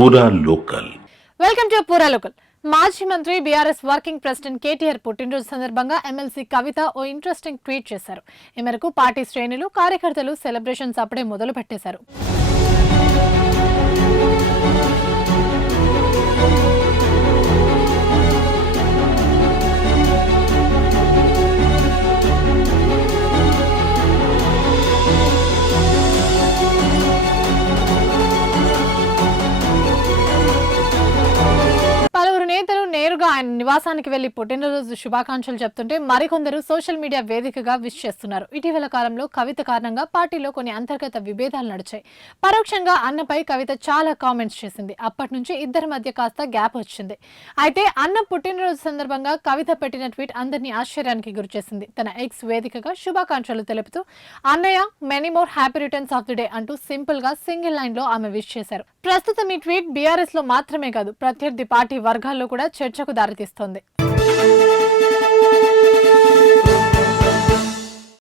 పూరా local. Welcome to పూరా local. మాజీ మంత్రి బీఆర్ఎస్ వర్కింగ్ ప్రెసిడెంట్ కేటీఆర్ పుట్టినరోజు సందర్భంగా ఎమ్మెల్సీ కవిత ఓ ఇంట్రెస్టింగ్ ట్వీట్ చేశారు. ఈ మేరకు పార్టీ శ్రేణులు, కార్యకర్తలు సెలబ్రేషన్స్ అప్పుడే మొదలు పెట్టేశారు. పలువురు నేతలు నేరుగా ఆయన నివాసానికి వెళ్లి పుట్టినరోజు శుభాకాంక్షలు చెప్తుంటే మరికొందరు సోషల్ మీడియా వేదికగా విష్ చేస్తున్నారు. ఇటీవల కాలంలో కవిత కారణంగా పార్టీలో కొన్ని అంతర్గత విభేదాలు నడిచాయి. పరోక్షంగా అన్నపై కవిత చాలా కామెంట్స్ చేసింది. అప్పటి నుంచి ఇద్దరి మధ్య కాస్త గ్యాప్ వచ్చింది. అయితే అన్న పుట్టినరోజు సందర్భంగా కవిత పెట్టిన ట్వీట్ అందరినీ ఆశ్చర్యానికి గురిచేసింది. తన ఎక్స్ వేదికగా శుభాకాంక్షలు తెలుపుతూ అన్నయ్య many more happy returns of the day అంటూ సింపుల్ గా సింగిల్ లైన్ లో ఆమె విష్ చేశారు. ప్రస్తుతం ఈ ట్వీట్ బీఆర్ఎస్ లో మాత్రమే కాదు, ప్రత్యర్థి పార్టీ వర్గాల్లో కూడా చర్చకు దారితీస్తోంది.